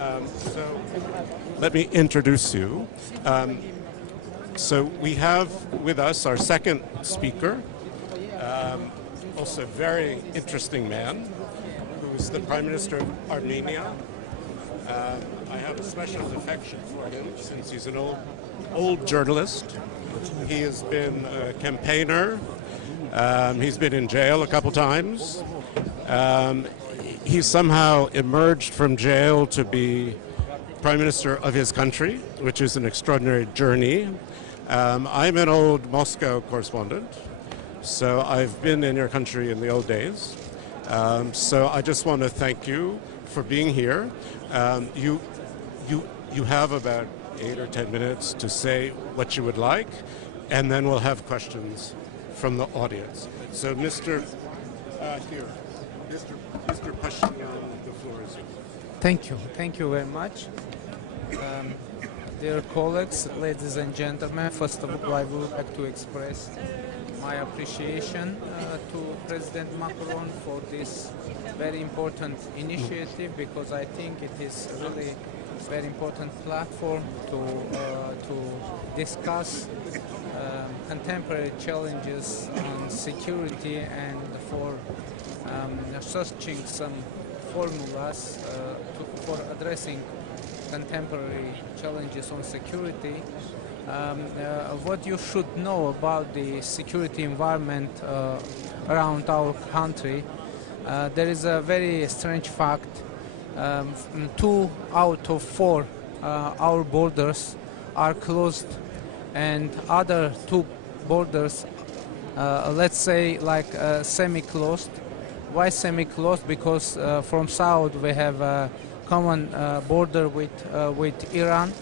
So let me introduce you. So we have with us our second speaker, also a very interesting man, who's the Prime Minister of Armenia. I have a special affection for him since he's an old journalist. He has been a campaigner. He's been in jail a couple times. He somehow emerged from jail to be Prime Minister of his country, which is an extraordinary journey. I'm an old Moscow correspondent, so I've been in your country in the old days. So I just want to thank you for being here. You have about 8 or 10 minutes to say what you would like, and then we'll have questions from the audience. So Mr. Phashinyan, the floor is yours. Thank you very much. Dear colleagues, ladies and gentlemen, first of all I would like to express my appreciation to President Macron for this very important initiative, because I think it is really a very important platform to discuss contemporary challenges on security and for searching some formulas for addressing contemporary challenges on security. What you should know about the security environment around our country, there is a very strange fact. 2 out of 4 our borders are closed, and other 2 borders, let's say like semi-closed. Why semi-closed? Because from south we have a common border with Iran,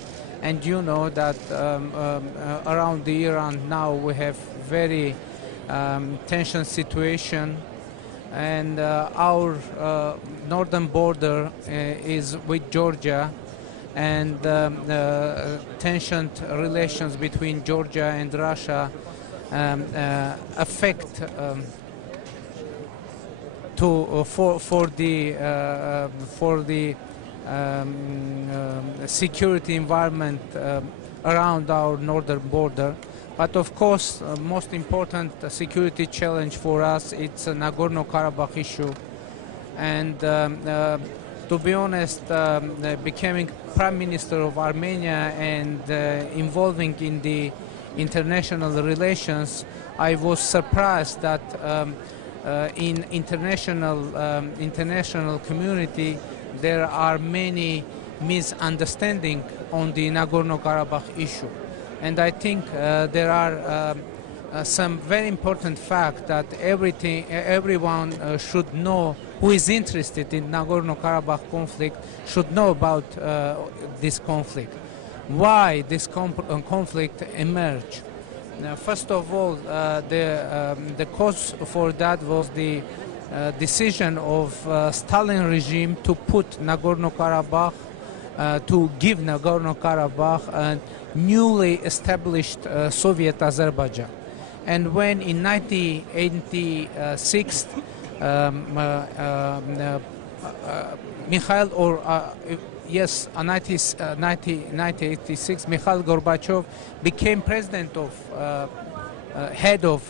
and you know that around the Iran now we have very tension situation, and our northern border is with Georgia, and tensioned relations between Georgia and Russia affect for the security environment around our northern border. But of course, most important security challenge for us, it's a Nagorno-Karabakh issue. And to be honest, becoming Prime Minister of Armenia and involving in the international relations, I was surprised that in international community there are many misunderstandings on the Nagorno-Karabakh issue. And I think there are some very important facts that everyone should know who is interested in Nagorno-Karabakh conflict should know about this conflict. Why this conflict emerged? First of all, the cause for that was the decision of Stalin regime to put Nagorno-Karabakh, to give Nagorno-Karabakh a newly established Soviet Azerbaijan. And when in 1986, Mikhail Gorbachev became president of head of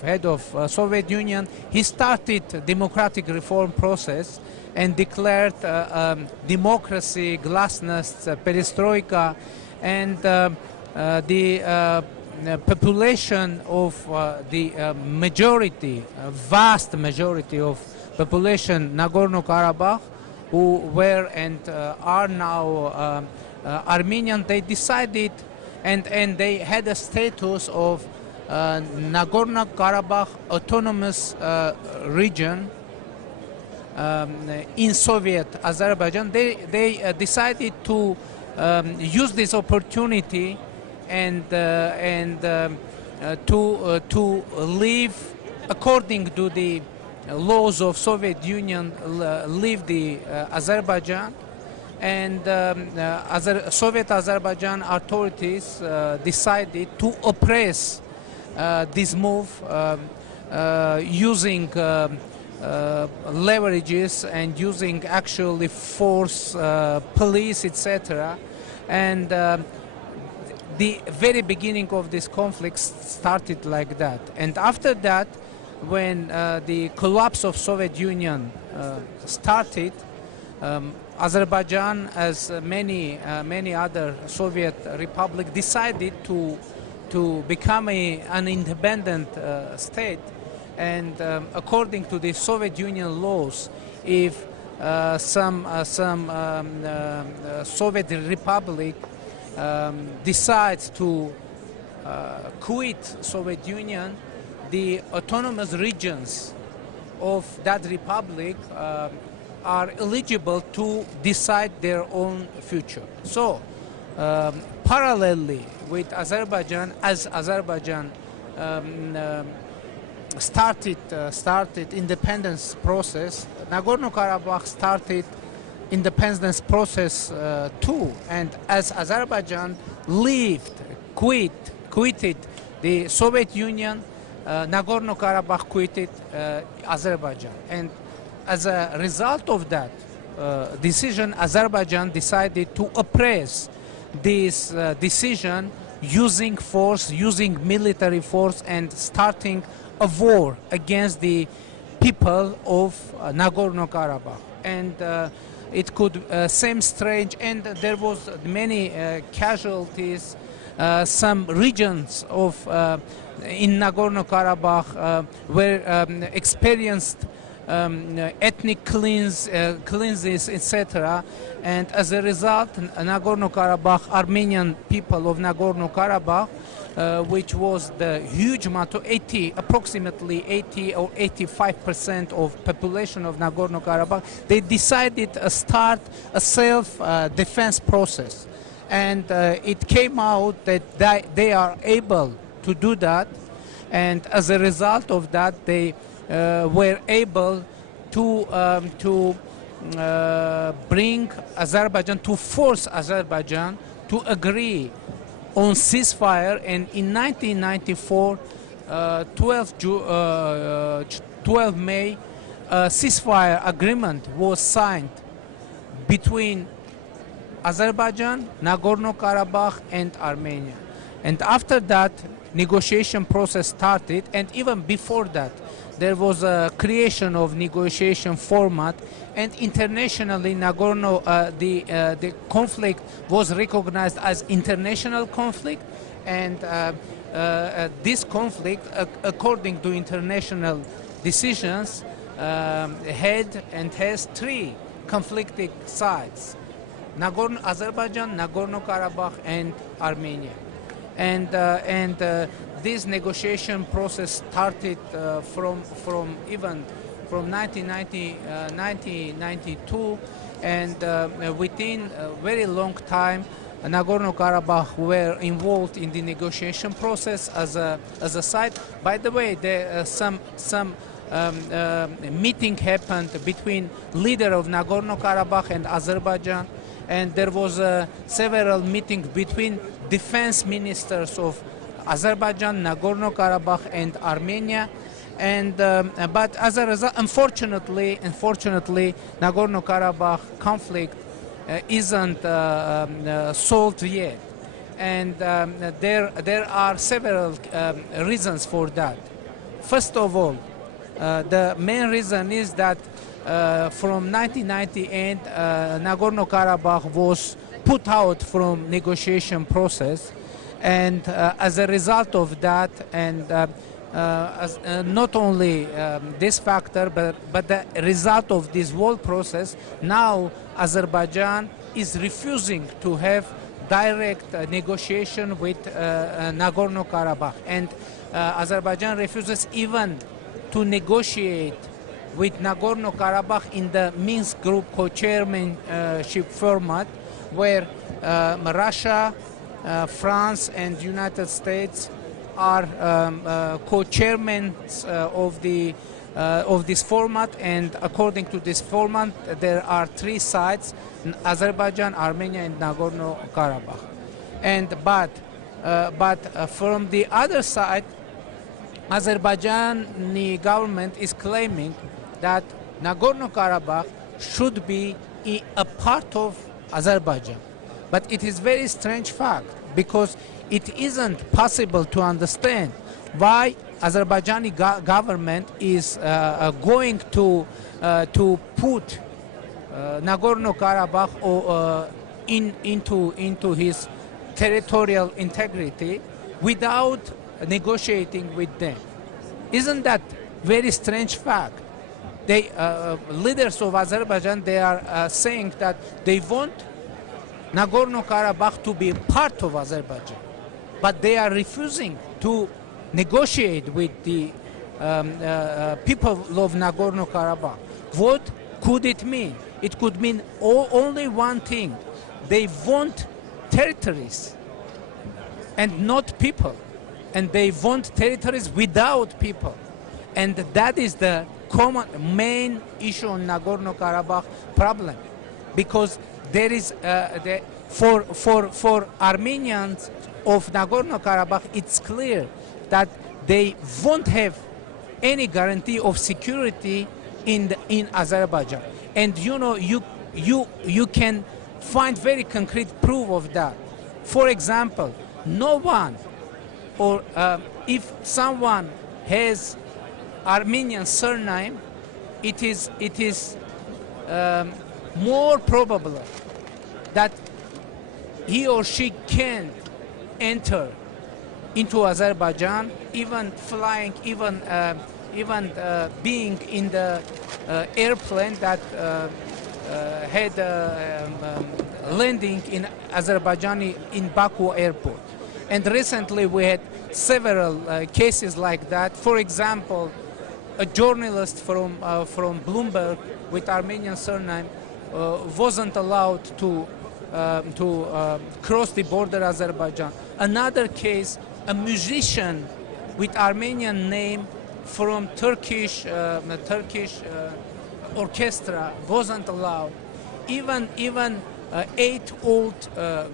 Soviet Union. He started democratic reform process and declared democracy, glasnost, perestroika, and the population of the vast majority of population Nagorno-Karabakh, who were and are now Armenian, they decided and they had a status of Nagorno-Karabakh autonomous region in Soviet Azerbaijan. They decided to use this opportunity and to live according to the laws of Soviet Union, leave the Azerbaijan, and Soviet Azerbaijan authorities decided to oppress this move using leverages and using actually force, police, etc. And the very beginning of this conflict started like that. And after that, when the collapse of Soviet Union started, Azerbaijan, as many other Soviet republics, decided to become an independent state. And according to the Soviet Union laws, if some Soviet republic decides to quit Soviet Union, the autonomous regions of that republic are eligible to decide their own future. So, parallelly with Azerbaijan, as Azerbaijan started independence process, Nagorno-Karabakh started independence process too. And as Azerbaijan quitted the Soviet Union, Nagorno-Karabakh quitted Azerbaijan. And as a result of that decision, Azerbaijan decided to oppress this decision using force, using military force, and starting a war against the people of Nagorno-Karabakh. And it could seem strange, and there was many casualties. Some regions of in Nagorno-Karabakh were experienced ethnic cleanses, etc. And as a result, Nagorno-Karabakh, Armenian people of Nagorno-Karabakh, which was the huge amount, approximately 80 or 85% of population of Nagorno-Karabakh, they decided to start a self-defense process. And it came out that they are able to do that, and as a result of that, they were able to bring Azerbaijan, to force Azerbaijan to agree on ceasefire. And in 1994, 12 May, a ceasefire agreement was signed between Azerbaijan, Nagorno-Karabakh, and Armenia. And after that, negotiation process started, and even before that, there was a creation of negotiation format, and internationally, the conflict was recognized as international conflict, and this conflict, according to international decisions, had and has three conflicting sides: Azerbaijan, Nagorno-Karabakh, and Armenia. And this negotiation process started from 1992, and within a very long time, Nagorno-Karabakh were involved in the negotiation process as a side. By the way, there some meeting happened between leader of Nagorno-Karabakh and Azerbaijan, and there was several meetings between defense ministers of Azerbaijan, Nagorno-Karabakh, and Armenia. And but as a result, unfortunately, Nagorno-Karabakh conflict isn't solved yet, and there are several reasons for that. First of all, the main reason is that from 1998, Nagorno-Karabakh was put out from negotiation process, and as a result of that, and not only this factor, but the result of this whole process, now Azerbaijan is refusing to have direct negotiation with Nagorno-Karabakh, and Azerbaijan refuses even to negotiate with Nagorno-Karabakh in the Minsk Group co-chairmanship format, where Russia, France, and United States are co-chairmen of this format. And according to this format, there are three sides: Azerbaijan, Armenia, and Nagorno-Karabakh. And but from the other side, Azerbaijani government is claiming that Nagorno-Karabakh should be a part of Azerbaijan. But it is very strange fact because it isn't possible to understand why Azerbaijani government is going to put Nagorno-Karabakh into his territorial integrity without negotiating with them. Isn't that very strange fact? They leaders of Azerbaijan, they are saying that they want Nagorno-Karabakh to be part of Azerbaijan, but they are refusing to negotiate with the people of Nagorno-Karabakh. What could it mean? It could mean only one thing. They want territories and not people. And they want territories without people. And that is the main issue on Nagorno-Karabakh problem. Because there is, for Armenians of Nagorno-Karabakh, it's clear that they won't have any guarantee of security in Azerbaijan. And you know, you can find very concrete proof of that. For example, no one, or if someone has Armenian surname, it is more probable that he or she can enter into Azerbaijan, even flying, even being in the airplane that had landing in Azerbaijani in Baku airport. And recently we had several cases like that. For example, a journalist from Bloomberg with Armenian surname wasn't allowed to cross the border Azerbaijan. Another case, a musician with Armenian name from Turkish orchestra wasn't allowed. Even 8-old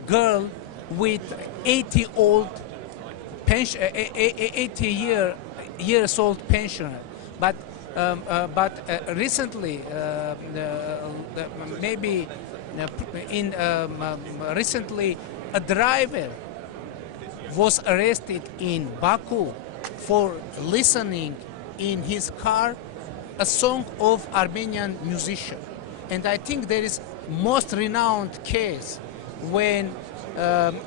girl with 80 years old pensioner. But recently, recently, a driver was arrested in Baku for listening in his car a song of Armenian musician. And I think there is most renowned case when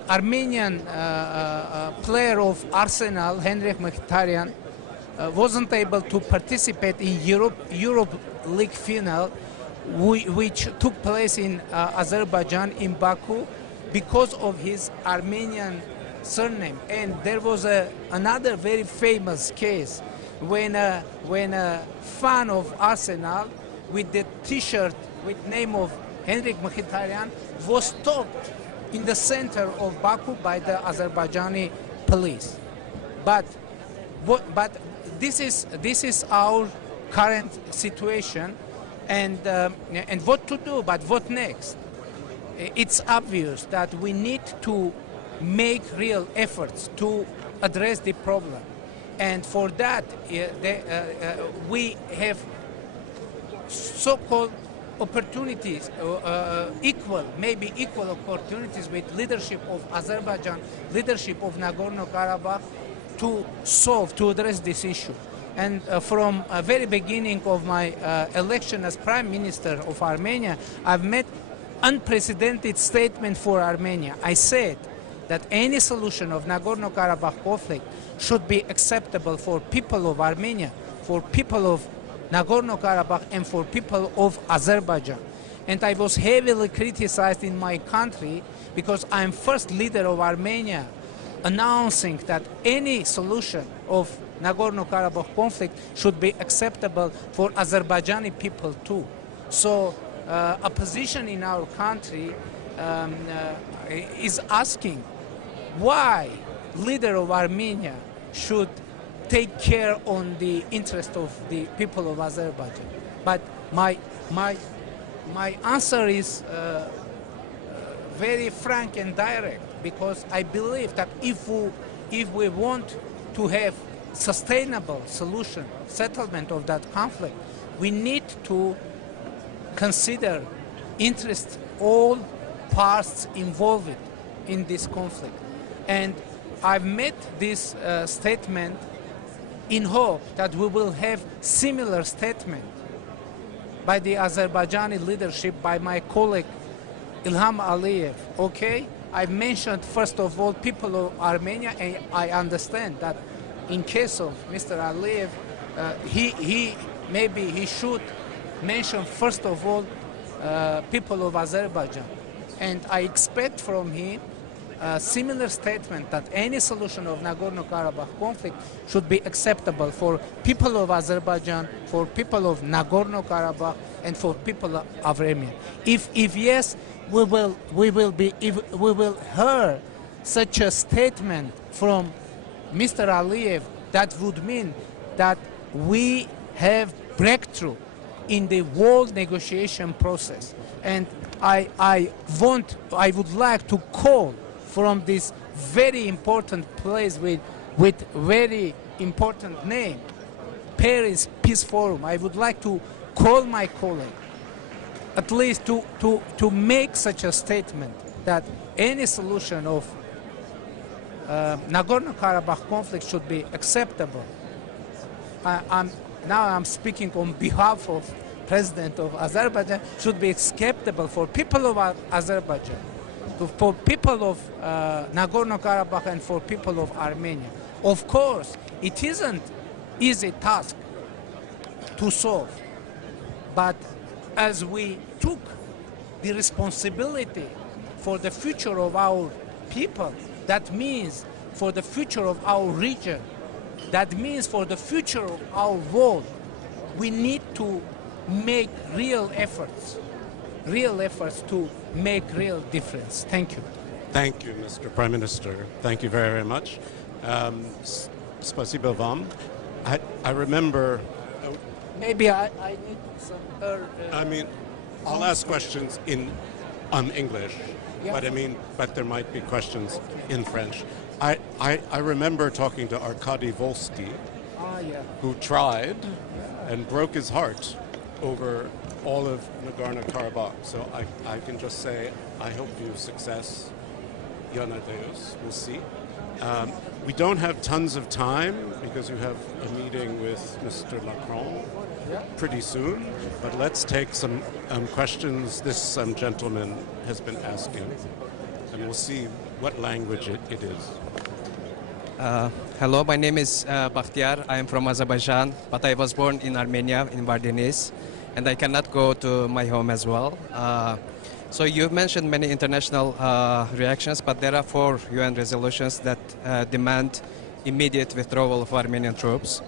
Armenian player of Arsenal, Henrik Mkhitaryan, wasn't able to participate in Europe League final, which took place in Azerbaijan, in Baku, because of his Armenian surname. And there was another very famous case when a fan of Arsenal with the T-shirt with name of Henrik Mkhitaryan was stopped in the center of Baku by the Azerbaijani police. But this is our current situation, and what to do? But what next? It's obvious that we need to make real efforts to address the problem, and for that we have so-called opportunities, maybe equal opportunities with leadership of Azerbaijan, leadership of Nagorno-Karabakh to address this issue. And from the very beginning of my election as Prime Minister of Armenia, I've made unprecedented statement for Armenia. I said that any solution of Nagorno-Karabakh conflict should be acceptable for people of Armenia, for people of Nagorno-Karabakh, and for people of Azerbaijan. And I was heavily criticized in my country because I'm first leader of Armenia announcing that any solution of Nagorno-Karabakh conflict should be acceptable for Azerbaijani people too. So opposition in our country is asking why leader of Armenia should take care on the interest of the people of Azerbaijan. But my answer is very frank and direct, because I believe that if we want to have sustainable solution, settlement of that conflict, we need to consider interest all parts involved in this conflict. And I've made this statement in hope that we will have similar statement by the Azerbaijani leadership, by my colleague Ilham Aliyev. Okay, I mentioned first of all people of Armenia, and I understand that in case of Mr. Aliyev, maybe he should mention first of all people of Azerbaijan, and I expect from him a similar statement that any solution of Nagorno-Karabakh conflict should be acceptable for people of Azerbaijan, for people of Nagorno-Karabakh, and for people of Armenia. If yes, we will hear such a statement from Mr. Aliyev. That would mean that we have breakthrough in the whole negotiation process. And I would like to call from this very important place with very important name, Paris Peace Forum. I would like to call my colleague at least to make such a statement that any solution of Nagorno-Karabakh conflict should be acceptable. I'm speaking on behalf of President of Azerbaijan, should be acceptable for people of Azerbaijan, for people of Nagorno-Karabakh, and for people of Armenia. Of course, it isn't easy task to solve, but as we took the responsibility for the future of our people, that means for the future of our region, that means for the future of our world, we need to make real efforts to make real difference. Thank you. Thank you, Mr. Prime Minister. Thank you very, very much. Spasibo vam. I remember... Maybe I need some... I mean, I'll ask questions in English, Yeah. but there might be questions in French. I remember talking to Arkady Volsky, who tried and broke his heart over all of Nagorno-Karabakh. So I can just say, I hope you success. Yana Deus, we'll see. We don't have tons of time because you have a meeting with Mr. Macron pretty soon, but let's take some questions this gentleman has been asking, and we'll see what language it is. Hello, my name is Bakhtiar. I am from Azerbaijan, but I was born in Armenia, in Vardenis, and I cannot go to my home as well. So you've mentioned many international reactions, but there are 4 UN resolutions that demand immediate withdrawal of Armenian troops.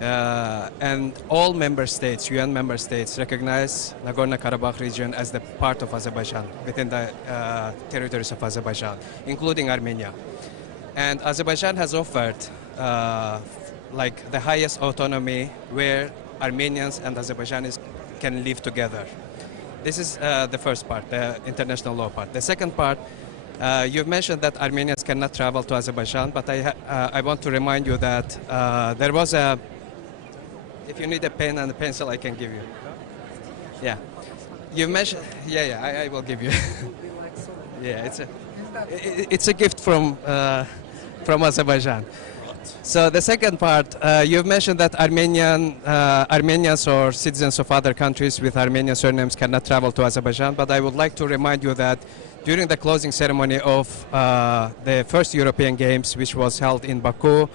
And all member states, UN member states, recognize Nagorno-Karabakh region as the part of Azerbaijan, within the territories of Azerbaijan, including Armenia. And Azerbaijan has offered like the highest autonomy where Armenians and Azerbaijanis can live together. This is the first part, the international law part. The second part, you've mentioned that Armenians cannot travel to Azerbaijan, but I want to remind you that there was a, if you need a pen and a pencil, I can give you. Yeah. You mentioned, I will give you. Yeah, it's a gift from Azerbaijan. So the second part, you've mentioned that Armenians or citizens of other countries with Armenian surnames cannot travel to Azerbaijan, but I would like to remind you that during the closing ceremony of the first European Games, which was held in Baku,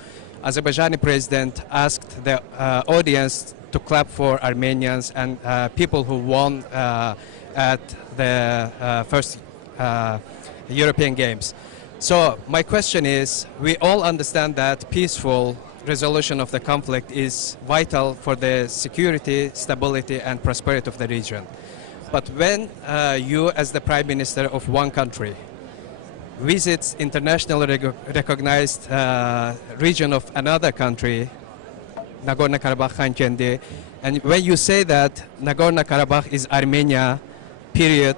Azerbaijani president asked the audience to clap for Armenians and people who won at the first European Games. So my question is, we all understand that peaceful resolution of the conflict is vital for the security, stability, and prosperity of the region. But when you, as the Prime Minister of one country, visits internationally recognized region of another country, Nagorno-Karabakh, Khankendi, and when you say that Nagorno-Karabakh is Armenia, period,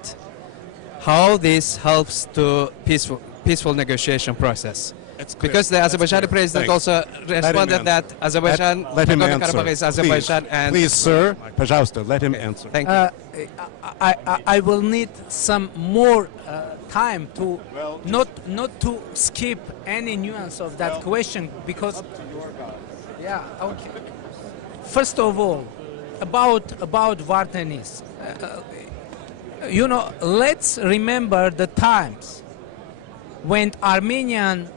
how this helps to peaceful negotiation process? It's clear. Because the That's Azerbaijani clear. president Thanks. also responded that Azerbaijan, Let him Nagorno-Karabakh answer. is Azerbaijan, Please. and Please, sir, пожалуйста, let him answer. thank you. I will need some more time to not to skip any nuance of that question because yeah, okay. First of all, about Vardenis, you know, let's remember the times when Armenians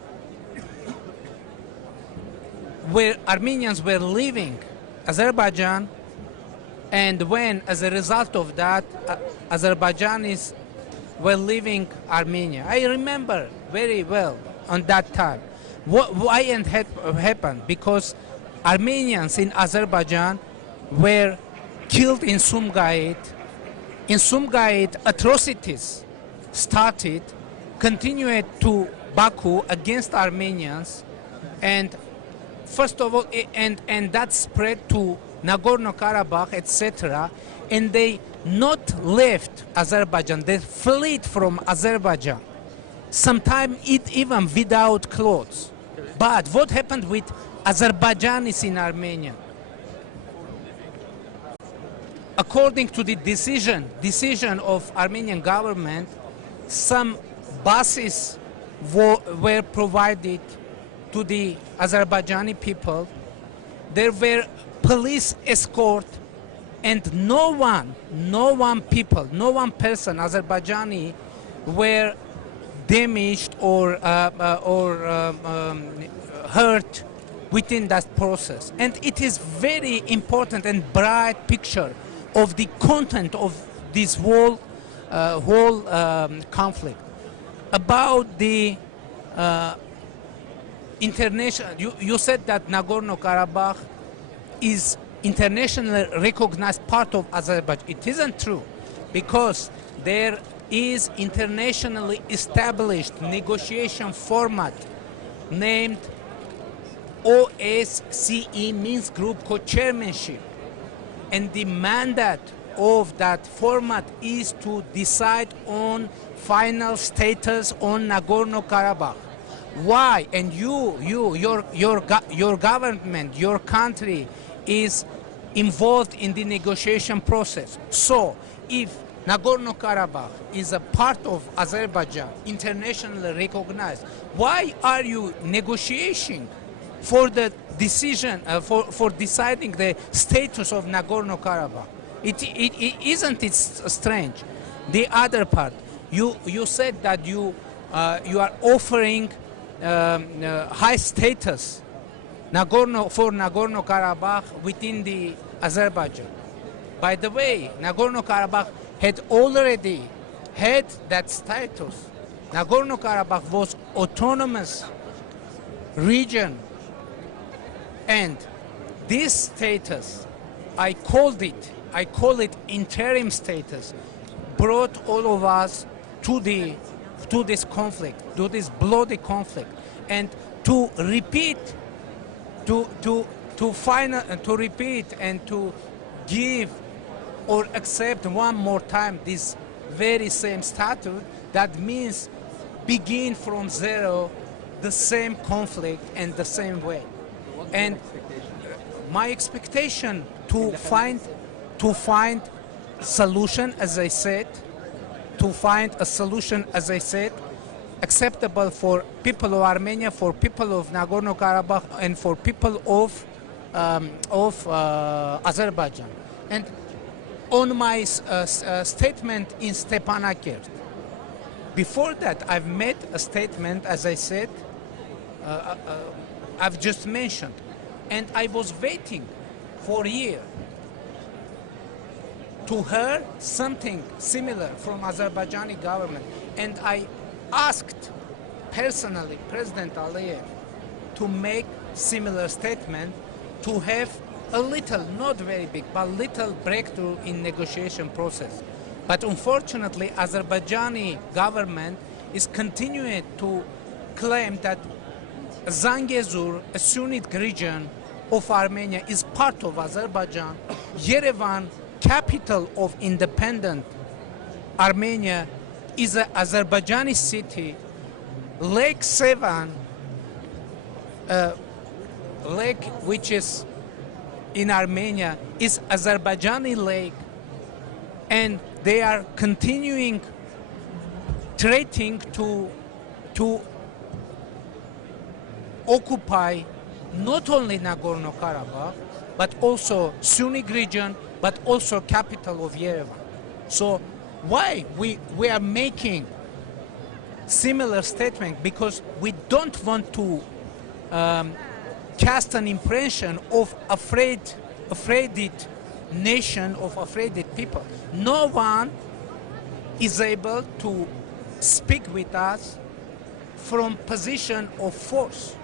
were leaving Azerbaijan, and when, as a result of that, Azerbaijanis were leaving Armenia. I remember very well on that time. Why it happened? Because Armenians in Azerbaijan were killed in Sumgait. In Sumgait, atrocities started, continued to Baku against Armenians, and first of all, and that spread to Nagorno-Karabakh, etc. And they not left Azerbaijan, they fled from Azerbaijan, sometimes even without clothes. But what happened with Azerbaijanis in Armenia? According to the decision of Armenian government, some buses were provided to the Azerbaijani people. There were police escort, and no one person Azerbaijani were damaged or hurt within that process. And it is very important and bright picture of the content of this whole conflict. About the international, you said that Nagorno-Karabakh is internationally recognized part of Azerbaijan. It isn't true, because there is internationally established negotiation format named OSCE, Minsk Group Co-Chairmanship, and the mandate of that format is to decide on final status on Nagorno-Karabakh. Why? And your government, your country is involved in the negotiation process. So, if Nagorno-Karabakh is a part of Azerbaijan, internationally recognized, why are you negotiating for the decision, for deciding the status of Nagorno-Karabakh? Isn't it strange? The other part, you said that you are offering high status for Nagorno-Karabakh within the Azerbaijan. By the way, Nagorno-Karabakh had already had that status. Nagorno-Karabakh was autonomous region, and this status, I call it interim status, brought all of us to this conflict, to this bloody conflict, and to repeat, to repeat and to give or accept one more time this very same statute, that means begin from zero the same conflict and the same way. And my expectation to find solution, as I said, acceptable for people of Armenia, for people of Nagorno-Karabakh, and for people of Azerbaijan. And on my statement in Stepanakert, before that I've made a statement, as I said, I've just mentioned, and I was waiting for a year to hear something similar from Azerbaijani government, and I asked personally President Aliyev to make similar statement, to have a little, not very big, but little breakthrough in negotiation process. But unfortunately, Azerbaijani government is continuing to claim that Zangezur, a Sunnite region of Armenia, is part of Azerbaijan. Yerevan, capital of independent Armenia, is an Azerbaijani city. Lake Sevan lake which is in Armenia is Azerbaijani lake, and they are continuing threatening to occupy not only Nagorno-Karabakh, but also Sunni region, but also capital of Yerevan. So why we are making similar statement? Because we don't want to cast an impression of afraid nation, of afraid people. No one is able to speak with us from position of force,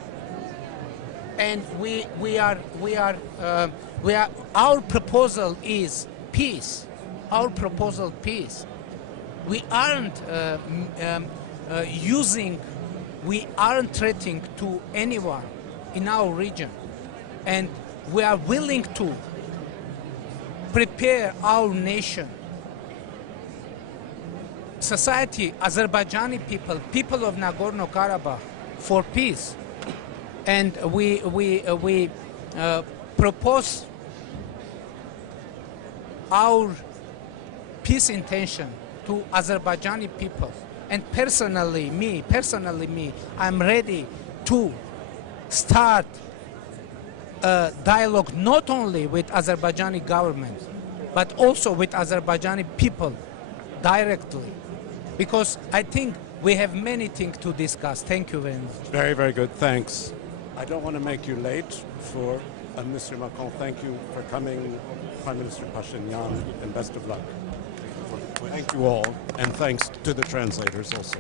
and our proposal is peace. Our proposal peace. We aren't we aren't threatening to anyone in our region, and we are willing to prepare our nation, society, Azerbaijani people of Nagorno-Karabakh, for peace. And we propose our peace intention to Azerbaijani people. And personally me, I'm ready to start a dialogue not only with Azerbaijani government, but also with Azerbaijani people directly, because I think we have many things to discuss. Thank you very much. Very, very good. Thanks. I don't want to make you late for Mr. Macron. Thank you for coming, Prime Minister Phashinian, and best of luck. Thank you all, and thanks to the translators also.